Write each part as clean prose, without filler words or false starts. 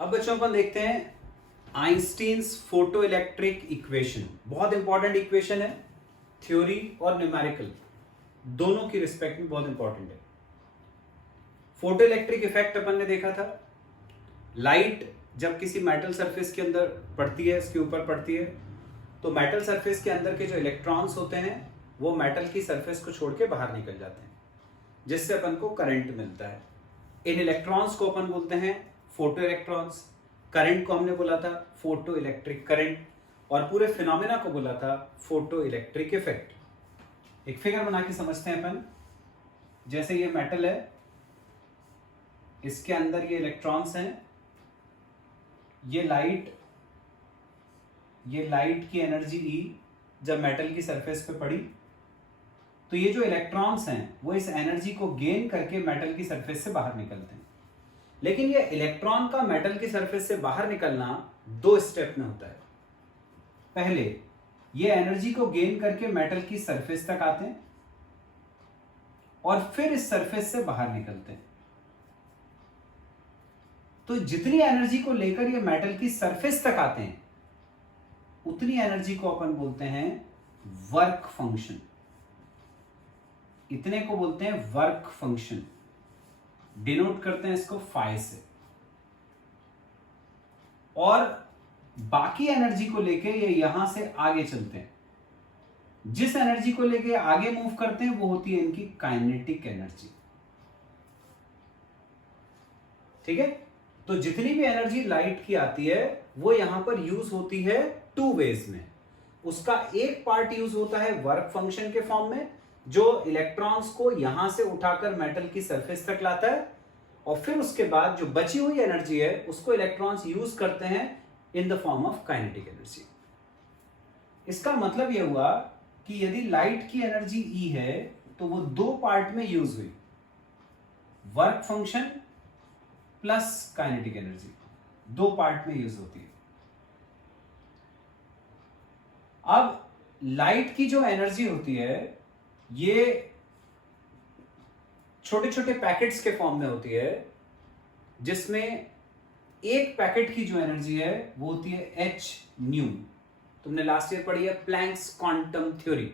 अब बच्चों अपन देखते हैं आइंस्टीन्स फोटो इलेक्ट्रिक इक्वेशन। बहुत इंपॉर्टेंट इक्वेशन है, थ्योरी और न्यूमेरिकल दोनों की रिस्पेक्ट में बहुत इंपॉर्टेंट है। फोटो इलेक्ट्रिक इफेक्ट अपन ने देखा था, लाइट जब किसी मेटल सरफेस के अंदर पड़ती है, इसके ऊपर पड़ती है, तो मेटल सरफेस के अंदर के जो इलेक्ट्रॉन्स होते हैं वो मेटल की सरफेस को छोड़ के बाहर निकल जाते हैं, जिससे अपन को करंट मिलता है। इन इलेक्ट्रॉन्स को अपन बोलते हैं फोटो इलेक्ट्रॉन्स। करंट को हमने बोला था फोटो इलेक्ट्रिक करंट, और पूरे फिनोमेना को बोला था फोटो इलेक्ट्रिक इफेक्ट। एक फिगर बना के समझते हैं अपन। जैसे ये मेटल है, इसके अंदर ये इलेक्ट्रॉन्स हैं, ये लाइट की एनर्जी ई जब मेटल की सरफेस पे पड़ी, तो ये जो इलेक्ट्रॉन्स हैं वो इस एनर्जी को गेन करके मेटल की सरफेस से बाहर निकलते हैं। लेकिन ये इलेक्ट्रॉन का मेटल की सरफेस से बाहर निकलना दो स्टेप में होता है। पहले ये एनर्जी को गेन करके मेटल की सरफेस तक आते हैं और फिर इस सरफेस से बाहर निकलते हैं। तो जितनी एनर्जी को लेकर ये मेटल की सरफेस तक आते हैं, उतनी एनर्जी को अपन बोलते हैं वर्क फंक्शन। इतने को बोलते हैं वर्क फंक्शन। डिनोट करते हैं इसको फाई से। और बाकी एनर्जी को लेके ये यहां से आगे चलते हैं। जिस एनर्जी को लेके आगे मूव करते हैं वो होती है इनकी काइनेटिक एनर्जी। ठीक है, तो जितनी भी एनर्जी लाइट की आती है वो यहां पर यूज होती है टू वेज में। उसका एक पार्ट यूज होता है वर्क फंक्शन के फॉर्म में, जो इलेक्ट्रॉन्स को यहां से उठाकर मेटल की सरफेस तक लाता है, और फिर उसके बाद जो बची हुई एनर्जी है उसको इलेक्ट्रॉन्स यूज करते हैं in the form of kinetic energy. इसका मतलब यह हुआ कि यदि लाइट की एनर्जी ई है तो वो दो पार्ट में यूज हुई, work function plus kinetic energy, दो पार्ट में यूज होती है। अब लाइट की जो एनर्जी होती है ये छोटे छोटे पैकेट्स के फॉर्म में होती है, जिसमें एक पैकेट की जो एनर्जी है वो होती है एच न्यू। तुमने लास्ट ईयर पढ़ी है प्लैंक्स क्वांटम थ्योरी।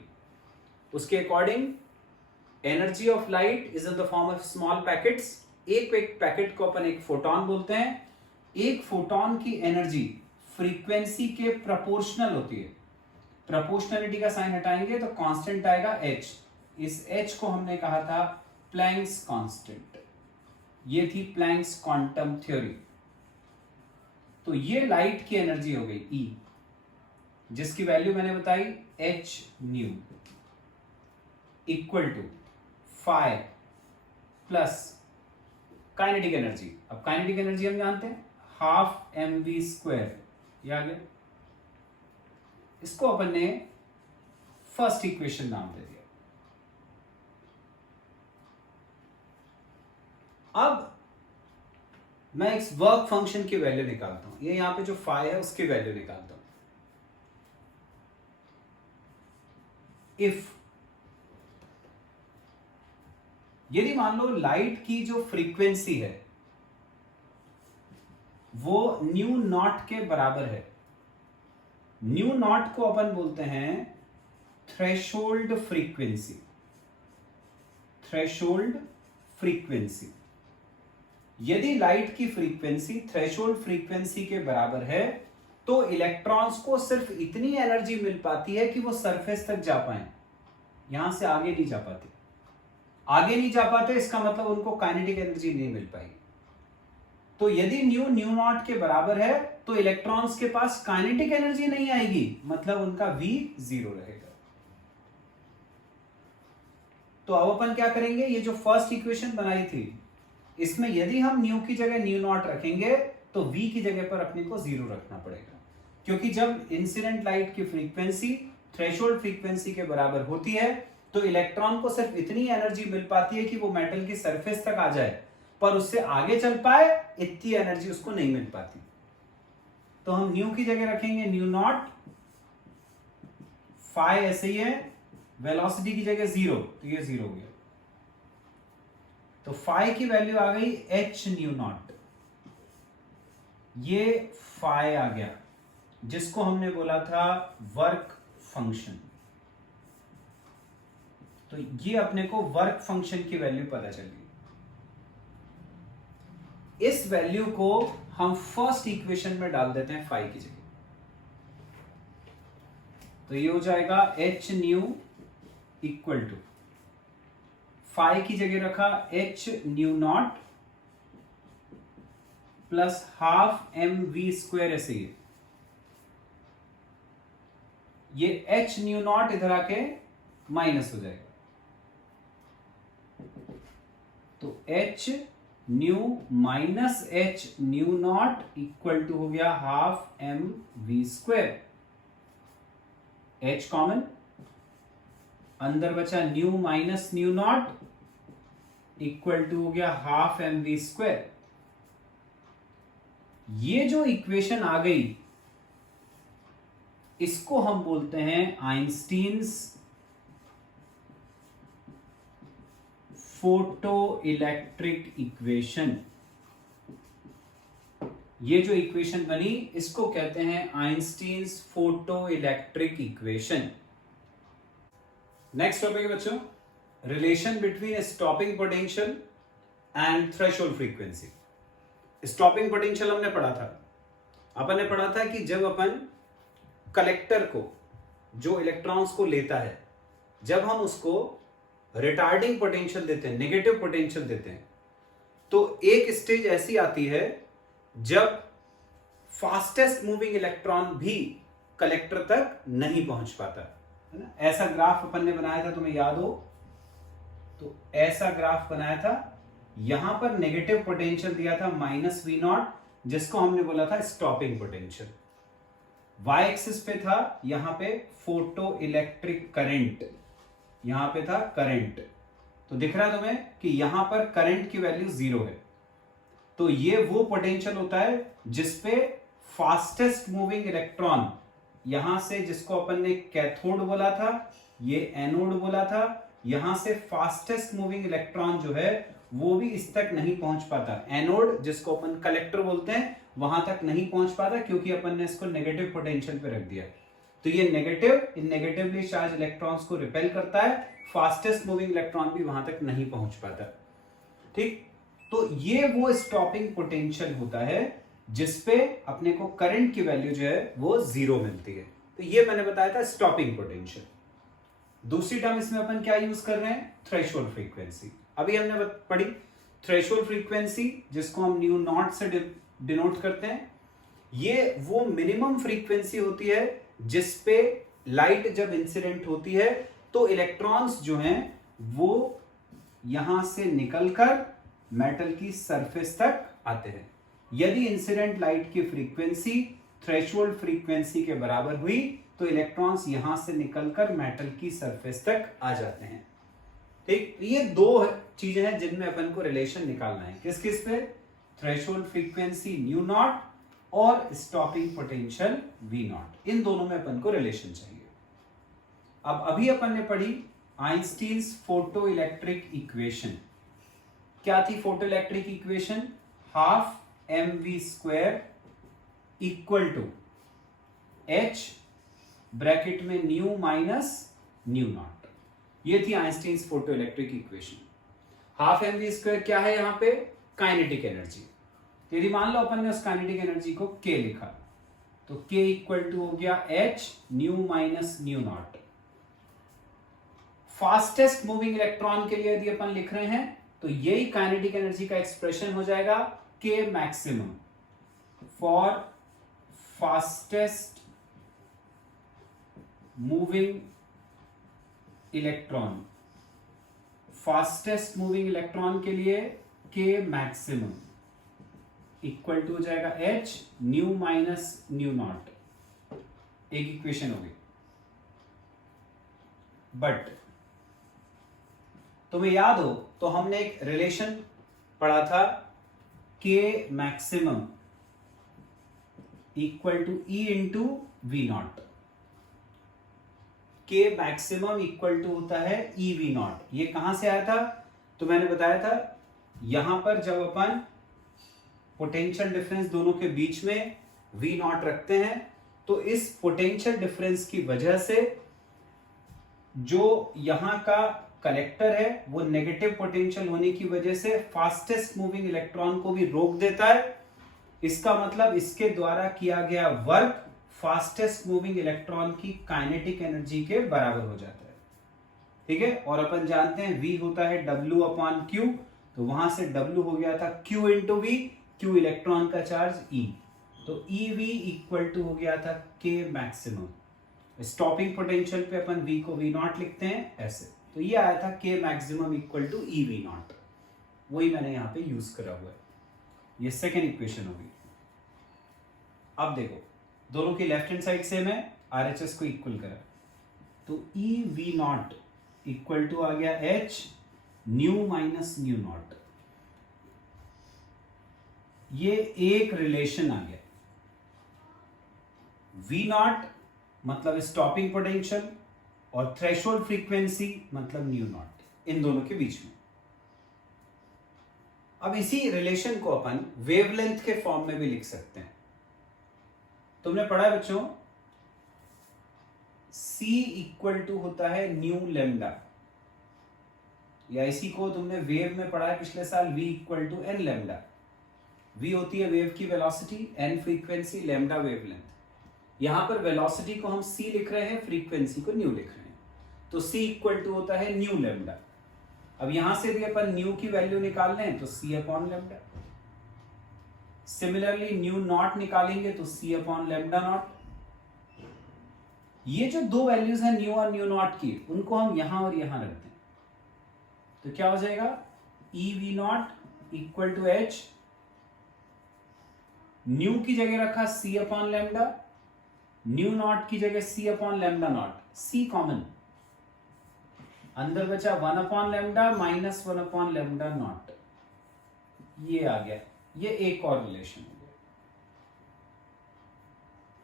उसके according energy of light is in the form of small packets. एक पैकेट को अपन एक फोटॉन बोलते हैं। एक फोटॉन की एनर्जी फ्रीक्वेंसी के प्रोपोर्शनल होती है। प्रोपोर्शनलिटी का साइन हटाएंगे तो कांस्टेंट आएगा एच। इस एच को हमने कहा था प्लैंक्स कांस्टेंट। ये थी प्लैंक्स क्वांटम थ्योरी। तो ये लाइट की एनर्जी हो गई ई, जिसकी वैल्यू मैंने बताई h nu equal to phi plus kinetic energy. अब काइनेटिक एनर्जी हम जानते हैं हाफ एम वी स्क्वायर, ये आ गया। इसको अपन ने फर्स्ट इक्वेशन नाम दे दिया। अब मैं इस वर्क फंक्शन की वैल्यू निकालता हूं। ये यहां पे जो फाई है उसकी वैल्यू निकालता हूं। इफ यदि मान लो लाइट की जो फ्रीक्वेंसी है वो न्यू नॉट के बराबर है। न्यू नॉट को अपन बोलते हैं थ्रेशोल्ड फ्रीक्वेंसी। Threshold frequency. यदि लाइट की फ्रीक्वेंसी थ्रेशोल्ड फ्रीक्वेंसी के बराबर है तो इलेक्ट्रॉन्स को सिर्फ इतनी एनर्जी मिल पाती है कि वो सरफेस तक जा पाए, यहां से आगे नहीं जा पाते। आगे नहीं जा पाते इसका मतलब उनको काइनेटिक एनर्जी नहीं मिल पाएगी। तो यदि न्यू नॉट के बराबर है तो इलेक्ट्रॉन्स के पास काइनेटिक एनर्जी नहीं आएगी, मतलब उनका V 0 रहेगा। तो अब अपन क्या करेंगे, ये जो फर्स्ट इक्वेशन बनाई थी इसमें यदि हम न्यू की जगह न्यू नॉट रखेंगे तो V की जगह पर अपने को 0 रखना पड़ेगा, क्योंकि जब इंसिडेंट लाइट की फ्रीक्वेंसी थ्रेशोल्ड फ्रीक्वेंसी के बराबर होती है तो इलेक्ट्रॉन को सिर्फ इतनी एनर्जी मिल पाती है कि वो मेटल की सरफेस तक आ जाए, पर उससे आगे चल पाए इतनी एनर्जी उसको नहीं मिल पाती। तो हम न्यू की जगह रखेंगे न्यू नॉट, फाई ऐसे ही है, वेलोसिटी की जगह 0, तो ये 0 हो गया। तो फाई की वैल्यू आ गई एच न्यू नॉट। ये फाई आ गया, जिसको हमने बोला था वर्क फंक्शन। तो ये अपने को वर्क फंक्शन की वैल्यू पता चल गई। इस वैल्यू को हम फर्स्ट इक्वेशन में डाल देते हैं फाई की जगह। तो ये हो जाएगा h nu equal to, phi की जगह रखा h nu not plus half m v square, ऐसे ये एच न्यू नॉट इधर आके माइनस हो जाएगा। तो h nu minus h nu not equal to हो गया half m v square. H common, अंदर बचा nu minus nu not equal to हो गया हाफ एम वी स्क्वायर। ये जो इक्वेशन आ गई इसको हम बोलते हैं आइंस्टीन्स फोटो इलेक्ट्रिक इक्वेशन। ये जो इक्वेशन बनी इसको कहते हैं Einstein's photo electric equation. Next topic है बच्चों, relation between stopping potential and threshold frequency. Stopping potential हमने पढ़ा था, अपन ने पढ़ा था कि जब अपन कलेक्टर को, जो इलेक्ट्रॉन्स को लेता है, जब हम उसको रिटार्डिंग पोटेंशियल देते हैं, नेगेटिव पोटेंशियल देते हैं, तो एक स्टेज ऐसी आती है जब फास्टेस्ट मूविंग इलेक्ट्रॉन भी कलेक्टर तक नहीं पहुंच पाता है ना। ऐसा ग्राफ अपन ने बनाया था, तुम्हें याद हो तो ऐसा ग्राफ बनाया था। यहां पर नेगेटिव पोटेंशियल दिया था माइनस वी नॉट, जिसको हमने बोला था स्टॉपिंग पोटेंशियल। वाई एक्सिस पे था यहां पे फोटो इलेक्ट्रिक करंट, यहां पे था करंट। तो दिख रहा है तुम्हें कि यहां पर करंट की वैल्यू 0 है। तो ये वो पोटेंशियल होता है जिसपे फास्टेस्ट मूविंग इलेक्ट्रॉन, यहां से जिसको अपन ने कैथोड बोला था, ये एनोड बोला था, यहां से फास्टेस्ट मूविंग इलेक्ट्रॉन जो है वो भी इस तक नहीं पहुंच पाता। एनोड जिसको अपन कलेक्टर बोलते हैं वहां तक नहीं पहुंच पाता, क्योंकि अपन ने इसको नेगेटिव पोटेंशियल पे रख दिया। तो ये नेगेटिव, इन नेगेटिवली चार्ज इलेक्ट्रॉन्स को रिपेल करता है, फास्टेस्ट मूविंग इलेक्ट्रॉन भी वहां तक नहीं पहुंच पाता। ठीक, तो ये वो स्टॉपिंग पोटेंशियल होता है जिसपे अपने को करंट की वैल्यू जो है वो 0 मिलती है। तो ये मैंने बताया था स्टॉपिंग पोटेंशियल। दूसरी टर्म इसमें अपन क्या यूज कर रहे हैं, थ्रेशोल्ड फ्रीक्वेंसी। अभी हमने पढ़ी थ्रेशोल्ड फ्रीक्वेंसी, जिसको हम न्यू नॉट से डिनोट करते हैं। ये वो मिनिमम फ्रीक्वेंसी होती है जिसपे लाइट जब इंसिडेंट होती है तो इलेक्ट्रॉन्स जो हैं वो यहां से निकलकर मेटल की सरफेस तक आते हैं। यदि इंसिडेंट लाइट की फ्रीक्वेंसी थ्रेशोल्ड फ्रीक्वेंसी के बराबर हुई तो इलेक्ट्रॉन्स यहां से निकलकर मेटल की सरफेस तक आ जाते हैं। ठीक, ये दो चीजें हैं जिनमें अपन को रिलेशन निकालना है। किस किस पे, थ्रेशोल्ड फ्रीक्वेंसी न्यू नॉट और स्टॉपिंग पोटेंशियल वी नॉट, इन दोनों में अपन को रिलेशन चाहिए। अब अभी अपन ने पढ़ी आइंस्टीन्स फोटो इलेक्ट्रिक इक्वेशन। क्या थी photo electric equation, half m v square equal to h bracket में न्यू माइनस न्यू नॉट। ये थी Einstein's photo electric equation. Half m v square क्या है, यहां पे काइनेटिक एनर्जी। यदि मान लो अपन ने उस काइनेटिक एनर्जी को k लिखा तो k इक्वल टू हो गया h new minus nu not. Fastest moving electron के लिए यदि अपन लिख रहे हैं तो यही काइनेटिक एनर्जी का एक्सप्रेशन हो जाएगा k maximum for fastest moving electron. Fastest moving electron के लिए k मैक्सिमम इक्वल टू हो जाएगा h new minus nu not. एक इक्वेशन हो गई। बट तुम्हें याद हो तो हमने एक रिलेशन पढ़ा था k maximum equal to E into v not. k maximum equal to होता है E वी नॉट। ये कहां से आया था, तो मैंने बताया था यहां पर जब अपन पोटेंशियल डिफरेंस दोनों के बीच में V नॉट रखते हैं, तो इस पोटेंशियल डिफरेंस की वजह से जो यहां का कलेक्टर है वो नेगेटिव पोटेंशियल होने की वजह से फास्टेस्ट मूविंग इलेक्ट्रॉन को भी रोक देता है। इसका मतलब इसके द्वारा किया गया वर्क फास्टेस्ट मूविंग इलेक्ट्रॉन की काइनेटिक एनर्जी के बराबर हो जाता है। ठीक है, और अपन जानते हैं V होता है W/Q, तो वहां से W हो गया था Q into V, Q electron का चार्ज E, तो EV इक्वल टू हो गया था K मैक्सिमम। स्टॉपिंग पोटेंशियल पे अपन V को V नॉट लिखते हैं ऐसे, तो ये आया था K maximum equal to EV not, वही मैंने यहां पे यूज करा हुआ है। ये सेकेंड इक्वेशन होगी। अब देखो दोनों की लेफ्ट हैंड साइड से मैं RHS को इक्वल करा, तो EV नॉट इक्वल टू आ गया H new minus nu not. ये एक रिलेशन आ गया। V नॉट मतलब स्टॉपिंग पोटेंशियल और थ्रेशोल्ड फ्रीक्वेंसी मतलब न्यू नॉट, इन दोनों के बीच में। अब इसी रिलेशन को अपन वेवलेंथ के फॉर्म में भी लिख सकते हैं। तुमने पढ़ा है बच्चों, C इक्वल टू होता है न्यू लेमडा, या इसी को तुमने वेव में पढ़ा है पिछले साल, V equal to n lambda. V होती है वेव की velocity, n frequency, lambda wavelength. यहां पर वेलोसिटी को हम C लिख रहे हैं, फ्रीक्वेंसी को न्यू लिख रहे हैं, तो C इक्वल टू होता है न्यू लेमडा। अब यहां से भी अपन न्यू की वैल्यू निकाल लें तो C upon lambda. Similarly new not निकालेंगे तो C अपॉन लेमडा नॉट। ये जो दो वैल्यूज हैं न्यू और न्यू नॉट की, उनको हम यहां और यहां रखते हैं, तो क्या हो जाएगा EV not equal to H, nu की जगह रखा C upon lambda, nu not की जगह C upon lambda not, C common, अंदर बचा 1 upon lambda minus 1 upon lambda not. ये आ गया, ये एक और रिलेशन हो गया।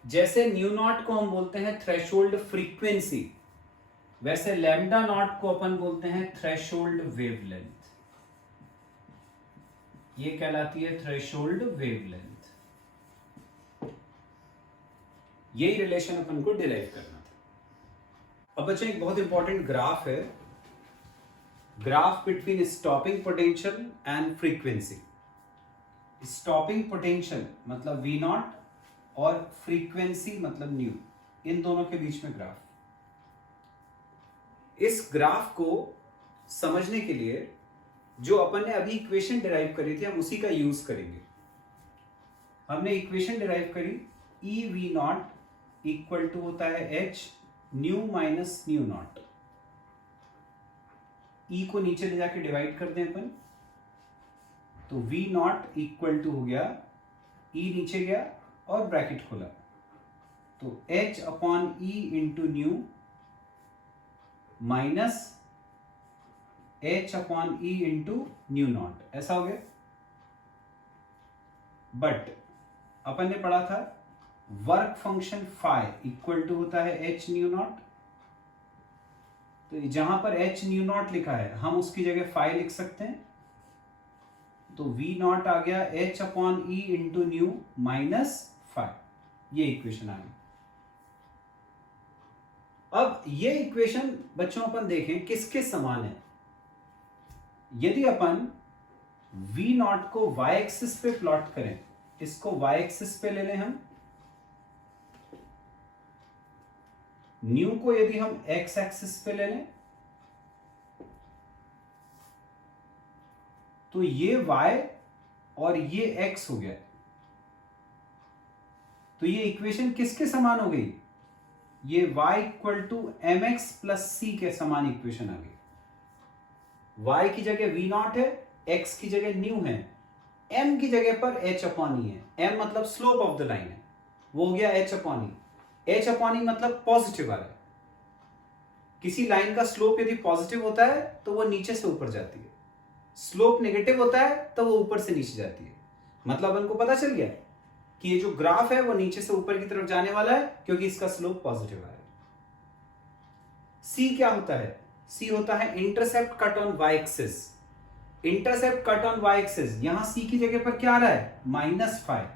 जैसे न्यू नॉट को हम बोलते हैं थ्रेशोल्ड फ्रीक्वेंसी, वैसे लेमडा नॉट को अपन बोलते हैं थ्रेशोल्ड वेवलेंथ। ये कहलाती है थ्रेशोल्ड वेवलेंथ। यही रिलेशन अपन को डिराइव करना था। अब बच्चों एक बहुत इंपॉर्टेंट ग्राफ है, graph between stopping potential and frequency. Stopping potential मतलब V नॉट और फ्रीक्वेंसी मतलब न्यू, इन दोनों के बीच में ग्राफ। इस ग्राफ को समझने के लिए जो अपन ने अभी इक्वेशन डिराइव करी थी, हम उसी का यूज करेंगे। हमने इक्वेशन डिराइव करी EV नॉट इक्वल टू होता है H new minus nu not. E को नीचे ले जाके डिवाइड कर दें अपन, तो V नॉट इक्वल टू हो गया, E नीचे गया और ब्रैकेट खोला, तो H upon E into nu minus H upon E into nu not, ऐसा हो गया। बट अपन ने पढ़ा था work function phi equal to होता है H न्यू नॉट, तो जहां पर H न्यू नॉट लिखा है हम उसकी जगह फाई लिख सकते हैं, तो V नॉट आ गया H upon E into nu minus phi. ये इक्वेशन आ गई। अब ये इक्वेशन बच्चों अपन देखें किसके समान है। यदि अपन V नॉट को y एक्सिस पे प्लॉट करें, इसको y एक्सिस पे ले लें हम, न्यू को यदि हम x एक्सिस पे ले लें, तो ये y और ये x हो गया, तो ये इक्वेशन किसके समान हो गई, ये y equal to mx plus c के समान इक्वेशन आ गई। y की जगह v नॉट है, x की जगह न्यू है, m की जगह पर h अपॉन ई है। m मतलब स्लोप ऑफ द लाइन है, वो हो गया h अपॉन ई। h अपॉन ई मतलब पॉजिटिव आ रहा है। किसी लाइन का स्लोप यदि पॉजिटिव होता है तो वो नीचे से ऊपर जाती है, स्लोप नेगेटिव होता है तो वो ऊपर से नीचे जाती है। मतलब हमको पता चल गया कि ये जो ग्राफ है वो नीचे से ऊपर की तरफ जाने वाला है क्योंकि इसका स्लोप पॉजिटिव आ रहा है। C क्या होता है, C होता है intercept cut on y axis. Intercept cut on Y axis, यहां सी की जगह पर क्या आ रहा है -5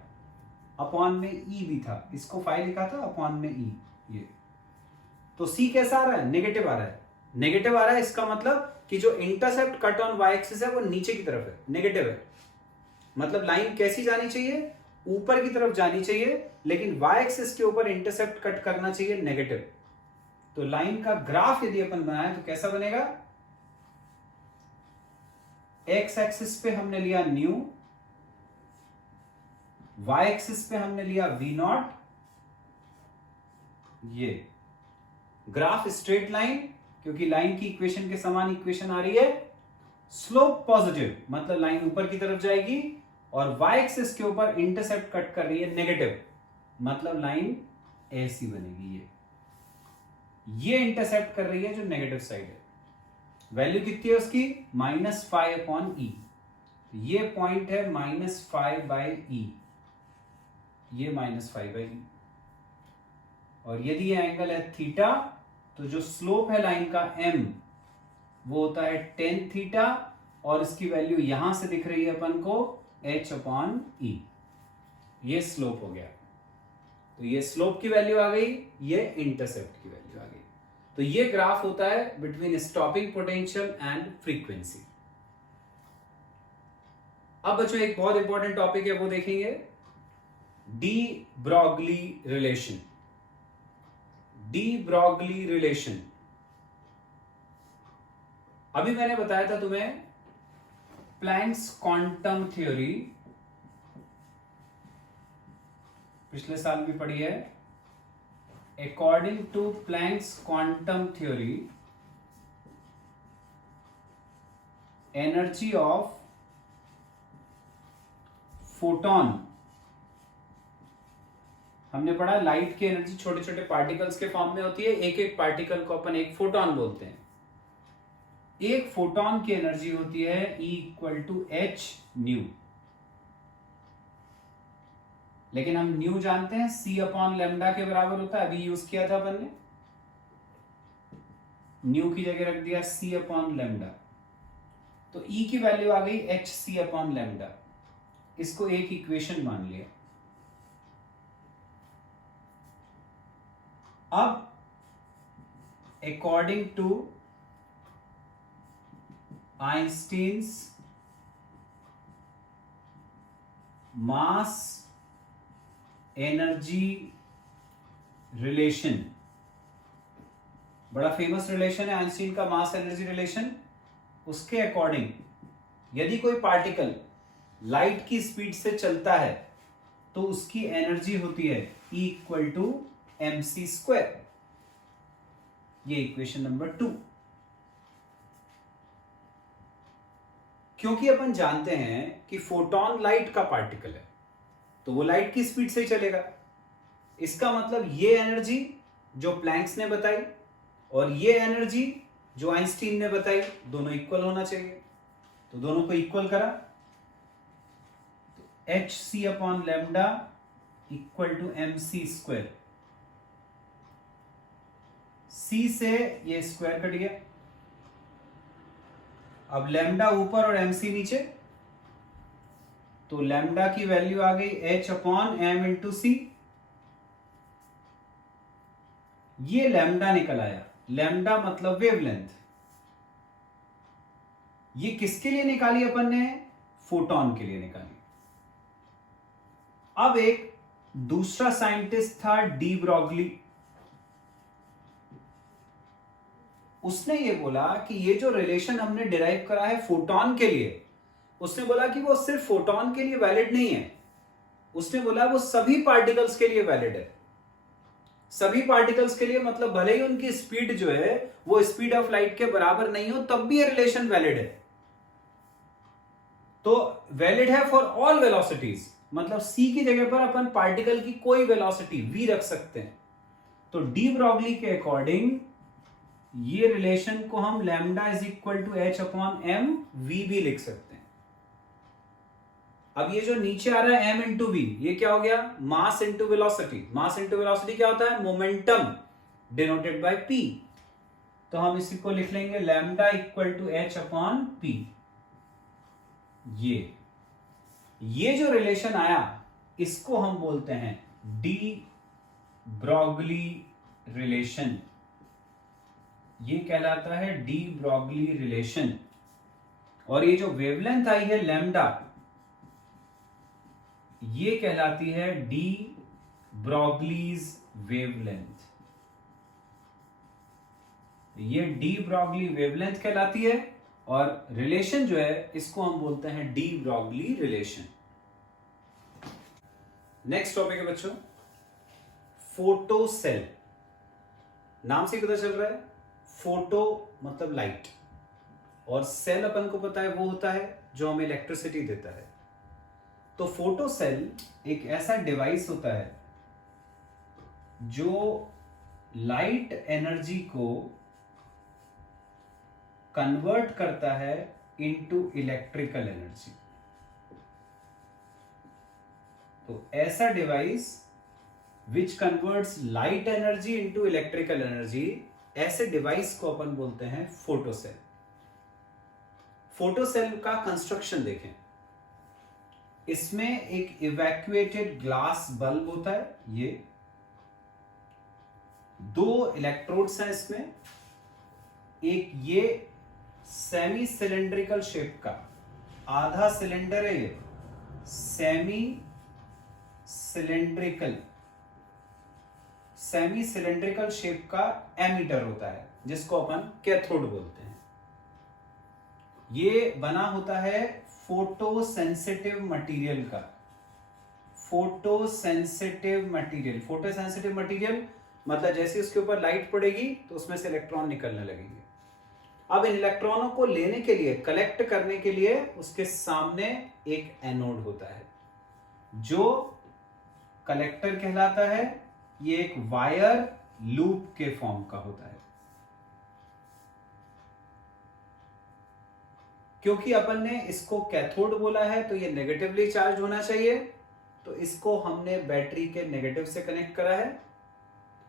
अपॉन में ई भी था, इसको 5 लिखा था अपॉन में ई, ये तो सी कैसा आ रहा है नेगेटिव आ रहा है, नेगेटिव आ रहा है। इसका मतलब कि जो intercept cut on Y axis है वो नीचे की तरफ है, नेगेटिव है। मतलब लाइन कैसी जानी चाहिए, ऊपर की तरफ जानी चाहिए, लेकिन वाई एक्सिस के ऊपर इंटरसेप्ट कट करना चाहिए नेगेटिव। तो लाइन का ग्राफ यदि अपन बनाए तो कैसा बनेगा, एक्स एक्सिस पे हमने लिया न्यू, वाई एक्सिस पे हमने लिया वी नॉट, ये ग्राफ स्ट्रेट लाइन, क्योंकि लाइन की इक्वेशन के समान इक्वेशन आ रही है, स्लोप पॉजिटिव मतलब लाइन ऊपर की तरफ जाएगी, और वाई एक्सिस के ऊपर इंटरसेप्ट कट कर रही है नेगेटिव, मतलब लाइन ऐसी बनेगी, ये इंटरसेप्ट कर रही है जो नेगेटिव साइड है। वैल्यू कितनी है उसकी -5 अपॉन ई, ये पॉइंट है -5/e, ये -5/e, और यदि ये एंगल है थीटा, तो जो स्लोप है लाइन का m वो होता है tan थीटा, और इसकी वैल्यू यहां से दिख रही है अपन को h/e, ये स्लोप हो गया। तो ये स्लोप की वैल्यू आ गई, ये इंटरसेप्ट की वैल्यू आ गई। तो ये ग्राफ होता है between stopping potential and frequency. अब बच्चों एक बहुत इंपॉर्टेंट टॉपिक है वो देखेंगे, D Broglie relation. De Broglie relation, अभी मैंने बताया था तुम्हें प्लैंक्स क्वांटम थ्योरी, पिछले साल भी पढ़ी है। According to Planck's quantum theory, energy of photon, हमने पढ़ा लाइट की एनर्जी छोटे छोटे पार्टिकल्स के फॉर्म में होती है, एक एक पार्टिकल को अपन एक फोटोन बोलते हैं। एक फोटोन की एनर्जी होती है E = h न्यू, लेकिन हम न्यू जानते हैं c/λ के बराबर होता है, अभी यूज किया था अपन ने, न्यू की जगह रख दिया c/λ, तो E की वैल्यू आ गई hc/λ, इसको एक इक्वेशन मान लिया। अब according to Einstein's mass energy relation, बड़ा फेमस रिलेशन है आइंस्टीन का मास एनर्जी रिलेशन, उसके अकॉर्डिंग यदि कोई पार्टिकल लाइट की स्पीड से चलता है तो उसकी एनर्जी होती है E = mc², ये इक्वेशन नंबर 2। क्योंकि अपन जानते हैं कि फोटोन लाइट का पार्टिकल है, तो वो लाइट की स्पीड से ही चलेगा। इसका मतलब ये एनर्जी जो प्लैंक्स ने बताई और ये एनर्जी जो आइंस्टीन ने बताई, दोनों इक्वल होना चाहिए, तो दोनों को इक्वल करा, तो hc/λ = mc², c से ये स्क्वायर कट गया, अब लैम्डा ऊपर और mc नीचे, तो लैम्डा की वैल्यू आ गई h/m × c, ये लैम्डा निकल आया, लैम्डा मतलब वेवलेंथ। ये किसके लिए निकाली अपन ने, फोटोन के लिए निकाली। अब एक दूसरा साइंटिस्ट था डी ब्रॉगली, उसने ये बोला कि ये जो रिलेशन हमने डिराइव करा है फोटोन के लिए, उसने बोला कि वो सिर्फ फोटोन के लिए वैलिड नहीं है, उसने बोला वो सभी पार्टिकल्स के लिए वैलिड है। सभी पार्टिकल्स के लिए मतलब भले ही उनकी स्पीड जो है वो स्पीड ऑफ लाइट के बराबर नहीं हो, तब भी ये रिलेशन वैलिड है। तो वैलिड है फॉर ऑल वेलोसिटीज, मतलब c की जगह पर अपन पार्टिकल की कोई वेलोसिटी v रख सकते हैं। तो डी ब्रॉगली के अकॉर्डिंग ये रिलेशन को हम लैम्डा = h/m v भी लिख सकते हैं। अब ये जो नीचे आ रहा है m × v, ये क्या हो गया, मास × वेलोसिटी। मास × वेलोसिटी क्या होता है, मोमेंटम डिनोटेड बाय p, तो हम इसी को लिख लेंगे लैम्डा = h/p। ये जो रिलेशन आया इसको हम बोलते हैं डी ब्रॉगली रिलेशन। ये कहलाता है डी ब्रॉगली रिलेशन। और ये जो वेवलेंथ आई है लैम्डा, ये कहलाती है डी ब्रॉगलीज वेवलेंथ। ये डी ब्रॉगली वेवलेंथ कहलाती है और रिलेशन जो है इसको हम बोलते हैं D Broglie relation. Next topic है बच्चों फोटो सेल। नाम से पता चल रहा है फोटो मतलब लाइट, और सेल अपन को पता है वो होता है जो हमें इलेक्ट्रिसिटी देता है। तो फोटो सेल एक ऐसा डिवाइस होता है जो लाइट एनर्जी को कन्वर्ट करता है इनटू इलेक्ट्रिकल एनर्जी। तो ऐसा device which converts light energy into electrical energy, ऐसे डिवाइस को अपन बोलते हैं फोटो सेल। फोटो सेल का कंस्ट्रक्शन देखें, इसमें एक इवैक्यूएटेड ग्लास बल्ब होता है। ये 2 इलेक्ट्रोड्स हैं इसमें। एक ये सेमी सिलेंड्रिकल शेप का, आधा सिलेंडर है ये, सेमी सिलेंड्रिकल शेप का एमीटर होता है जिसको अपन कैथोड बोलते हैं। ये बना होता है फोटो सेंसिटिव मटेरियल का। फोटो सेंसिटिव मटेरियल मतलब जैसे उसके ऊपर लाइट पड़ेगी तो उसमें से इलेक्ट्रॉन निकलने लगेंगे। अब इन इलेक्ट्रॉनों को लेने के लिए, कलेक्ट करने के लिए उसके सामने एक एनोड होता है जो कलेक्टर कहलाता है। ये एक वायर लूप के फॉर्म का होता है। क्योंकि अपन ने इसको कैथोड बोला है तो ये नेगेटिवली चार्ज होना चाहिए, तो इसको हमने बैटरी के नेगेटिव से कनेक्ट करा है।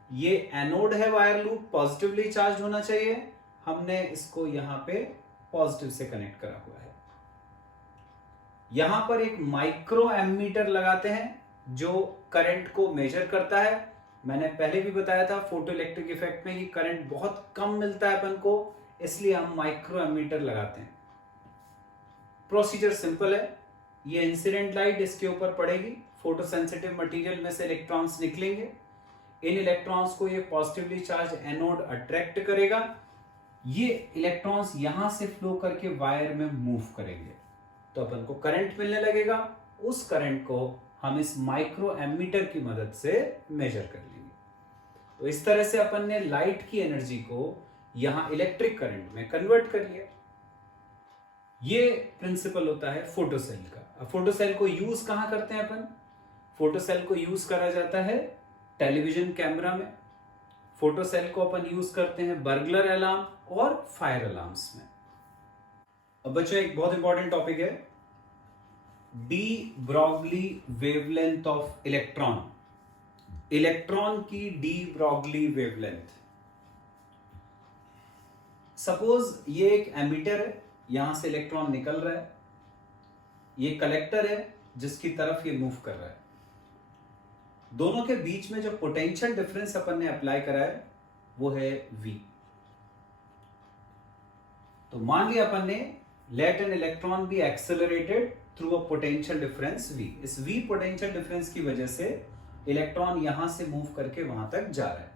ये एनोड है वायर लूप, पॉजिटिवली चार्ज होना चाहिए, हमने इसको यहां पे पॉजिटिव से कनेक्ट करा हुआ है। यहां पर एक माइक्रो एमीटर लगाते हैं जो करंट को मेजर करता है। मैंने पहले भी बताया था फोटो इलेक्ट्रिक इफेक्ट में कि करंट बहुत कम मिलता है अपन को, इसलिए हम माइक्रो एमीटर लगाते हैं। प्रोसीजर सिंपल है। ये इंसिडेंट लाइट इसके ऊपर पड़ेगी, फोटो सेंसिटिव मटेरियल में से इलेक्ट्रॉन्स निकलेंगे। इन इलेक्ट्रॉन्स को ये पॉजिटिवली चार्ज एनोड अट्रैक्ट करेगा। ये इलेक्ट्रॉन्स यहां से फ्लो करके वायर में मूव करेंगे तो अपन को करंट मिलने लगेगा। उस करंट को हम इस माइक्रो एमीटर की मदद से मेजर कर लेंगे। तो इस तरह से अपन ने लाइट की एनर्जी को यहां इलेक्ट्रिक करंट में कन्वर्ट कर लिया। ये प्रिंसिपल होता है फोटो सेल का। अब फोटो सेल को यूज कहां करते हैं अपन? फोटो सेल को यूज करा जाता है टेलीविजन कैमरा में। फोटो सेल को अपन यूज करते हैं बर्गलर अलार्म और फायर अलार्म्स में। अब बच्चों एक बहुत इंपॉर्टेंट टॉपिक है de Broglie wavelength of electron. Electron की डी ब्रॉगली वेवलेंथ। सपोज ये एक एमीटर है, यहां से इलेक्ट्रॉन निकल रहा है। ये कलेक्टर है जिसकी तरफ ये मूव कर रहा है। दोनों के बीच में जो पोटेंशियल डिफरेंस अपन ने अप्लाई करा है वो है V। तो मान लिया अपन ने let an electron be accelerated through a potential difference V। इस V पोटेंशियल डिफरेंस की वजह से इलेक्ट्रॉन यहां से मूव करके वहां तक जा रहा है।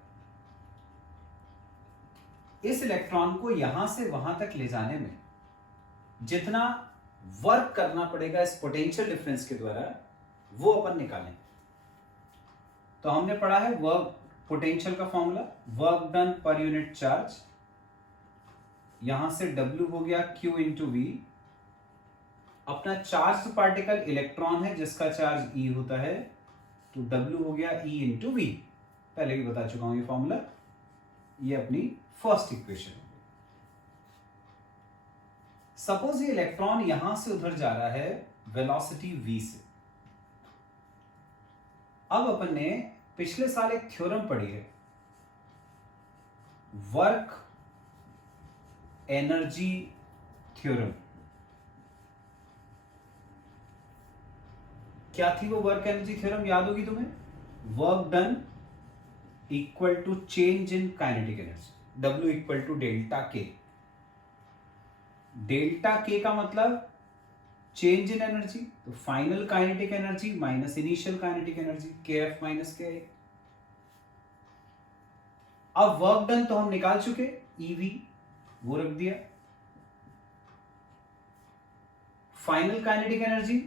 इस इलेक्ट्रॉन को यहां से वहां तक ले जाने में जितना वर्क करना पड़ेगा इस पोटेंशियल डिफरेंस के द्वारा, वो अपन निकालें। तो हमने पढ़ा है वर्क पोटेंशियल का formula, work done per unit charge. यहां से W हो गया Q इंटू V। अपना चार्ज पार्टिकल इलेक्ट्रॉन है जिसका चार्ज E होता है, तो W हो गया E इंटू V। पहले भी बता चुका हूं ये फॉर्मूला। ये अपनी फर्स्ट इक्वेशन है। सपोज ये इलेक्ट्रॉन यहां से उधर जा रहा है वेलोसिटी V से। अब अपन ने पिछले साल एक थ्योरम पढ़ी है, वर्क एनर्जी थ्योरम। क्या थी वो वर्क एनर्जी थ्योरम, याद होगी तुम्हें? Work done equal to change in kinetic energy, W equal to delta K. Delta K का मतलब चेंज इन एनर्जी, तो final kinetic energy minus initial kinetic energy, K F minus K. अब work done तो हम निकाल चुके, EV वो रख दिया। Final kinetic energy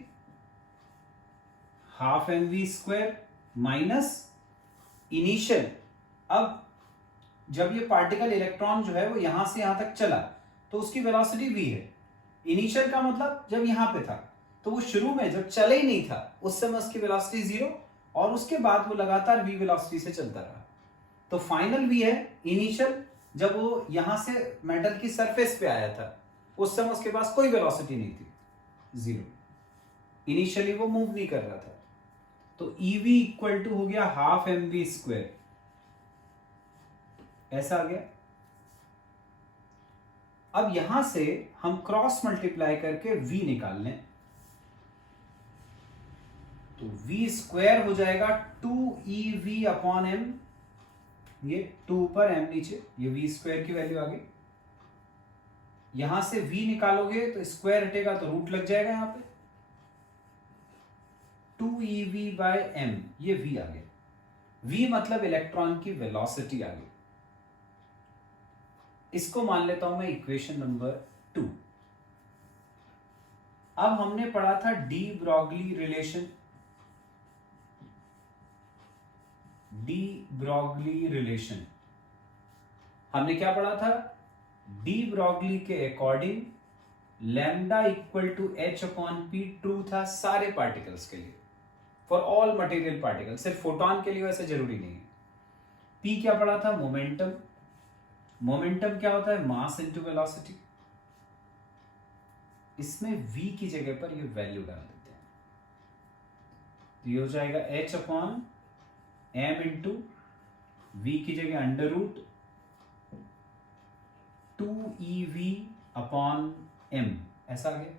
half m v square minus initial. अब जब ये पार्टिकल इलेक्ट्रॉन जो है वो यहां से यहां तक चला तो उसकी वेलोसिटी v है। इनिशियल का मतलब जब यहां पे था, तो वो शुरू में जब चले ही नहीं था उस समय उसकी वेलोसिटी 0, और उसके बाद वो लगातार v वेलोसिटी से चलता रहा। तो फाइनल v है, इनिशियल जब वो यहां से मेटल की सरफेस पे आया था उस समय उसके पास कोई वेलोसिटी नहीं थी, 0। इनिशियली वो मूव नहीं कर रहा था। तो EV इक्वल टू हो गया हाफ एम वी स्क्वायर, ऐसा आ गया। अब यहां से हम क्रॉस मल्टीप्लाई करके V निकाल लें, तो V स्क्वायर हो जाएगा 2EV अपॉन m, ये 2 ऊपर m नीचे, ये V स्क्वायर की वैल्यू आ गई। यहां से V निकालोगे तो स्क्वायर हटेगा तो रूट लग जाएगा यहां पे, 2EV बाय m, ये V आ गया। V मतलब इलेक्ट्रॉन की वेलोसिटी आ गई। इसको मान लेता हूं मैं इक्वेशन नंबर 2। अब हमने पढ़ा था de Broglie relation. De Broglie relation हमने क्या पढ़ा था? डी ब्रॉगली के according lambda equal to h upon p true था सारे पार्टिकल्स के लिए, फॉर ऑल मटेरियल पार्टिकल। सिर्फ फोटॉन के लिए वैसे जरूरी नहीं है। पी क्या पढ़ा था? मोमेंटम। मोमेंटम क्या होता है? Mass into velocity. इसमें v की जगह पर ये वैल्यू डाल देते हैं, तो ये हो जाएगा h upon m into v की जगह under root 2EV upon m, ऐसा आ गया।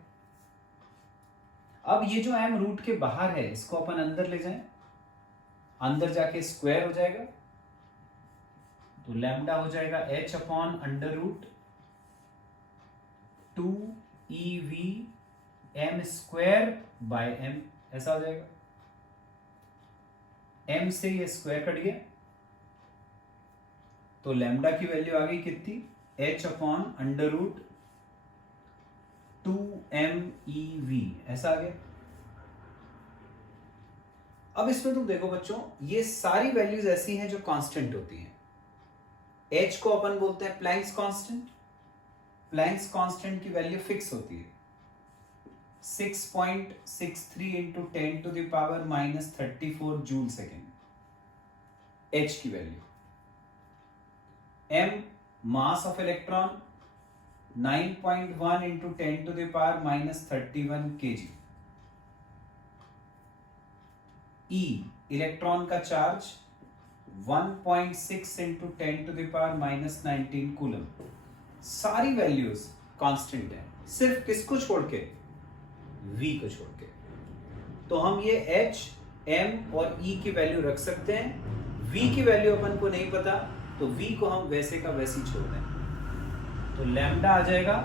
अब ये जो m रूट के बाहर है इसको अपन अंदर ले जाएं, अंदर जाके स्क्वायर हो जाएगा, तो लैम्डा हो जाएगा h upon under root 2EV m square by m, ऐसा हो जाएगा। m से ये स्क्वायर कट गया तो लैम्डा की वैल्यू आ गई कितनी? h upon under root 2MEV, ऐसा आ गया। अब इसमें तुम देखो बच्चों, ये सारी वैल्यूज ऐसी हैं जो कांस्टेंट होती हैं। h को अपन बोलते हैं प्लैंक्स कांस्टेंट। प्लैंक्स कांस्टेंट की वैल्यू फिक्स होती है 6.63 into 10 to the power minus 34 joule second, h की value. m mass of electron 9.1 into 10 to the power minus 31 kg। e electron का charge 1.6 into 10 to the power minus 19 coulomb. सारी values constant है, सिर्फ किसको छोड़ के? v को छोड़ के। तो हम ये h, m और e की वैल्यू रख सकते हैं। v की वैल्यू अपन को नहीं पता तो v को हम वैसे का वैसे ही छोड़ दें, तो लैम्डा आ जाएगा।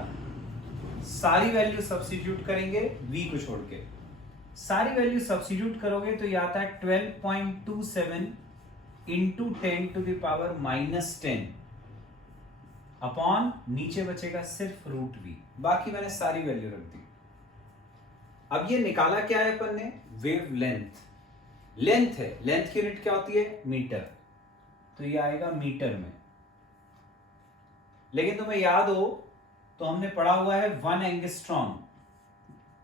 सारी वैल्यू सब्स्टिट्यूट करेंगे v को छोड़ के, सारी वैल्यू सब्स्टिट्यूट करोगे तो ये आता है 12.27 into 10 to the power minus 10 upon, नीचे बचेगा सिर्फ रूट v, बाकी मैंने सारी वैल्यू रख दी। अब ये निकाला क्या है अपन ने? Wave length. लेंथ है, लेंथ की यूनिट क्या होती है? मीटर, तो ये आएगा मीटर में। लेकिन तुम्हें याद हो तो हमने पढ़ा हुआ है 1 एंगस्ट्रॉम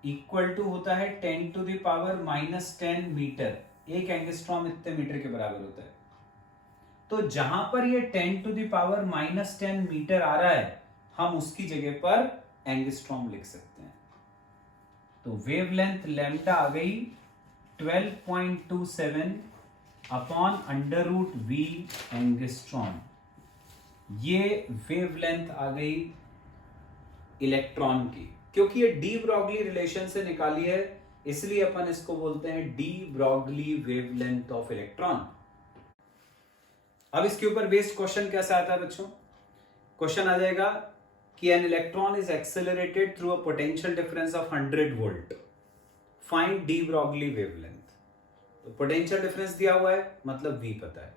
इक्वल टू होता है 10 to the power minus 10 metre. 1 angstrom इतने मीटर के बराबर होता है। तो जहां पर ये 10 to the power minus 10 metre आ रहा है, हम उसकी जगह पर एंगस्ट्रॉम लिख सकते हैं। तो वेवलेंथ लैम्डा आ गई 12.27 upon under root v angstrom. ये वेवलेंथ आ गई इलेक्ट्रॉन की, क्योंकि ये डी ब्रॉगली रिलेशन से निकाली है इसलिए अपन इसको बोलते हैं D Broglie wavelength of electron. अब इसके ऊपर बेस्ड क्वेश्चन कैसा आता है बच्चों? क्वेश्चन आ जाएगा कि an electron is accelerated through a potential difference of 100 volt, find de Broglie wavelength. तो पोटेंशियल डिफरेंस दिया हुआ है, मतलब वी पता है,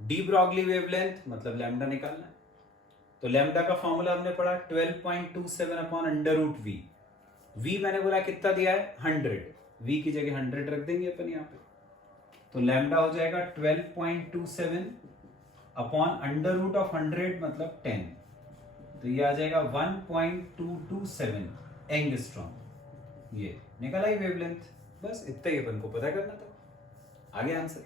डी ब्रॉगली वेवलेंथ मतलब लैम्डा निकालना है। तो लैम्डा का फॉर्मूला हमने पढ़ा 12.27 upon under root v. V मैंने बोला कितना दिया है 100, वी की जगह 100 रख देंगे अपन यहाँ पे। तो लैम्डा हो जाएगा 12.27 अपॉन अंडर रूट ऑफ 100 मतलब 10, तो ये आ जाएगा 1.227 एंगस्ट्रॉम। ये निकला ही वेवलेंथ, बस इतना ही अपन को पता करना था। आगे आंसर।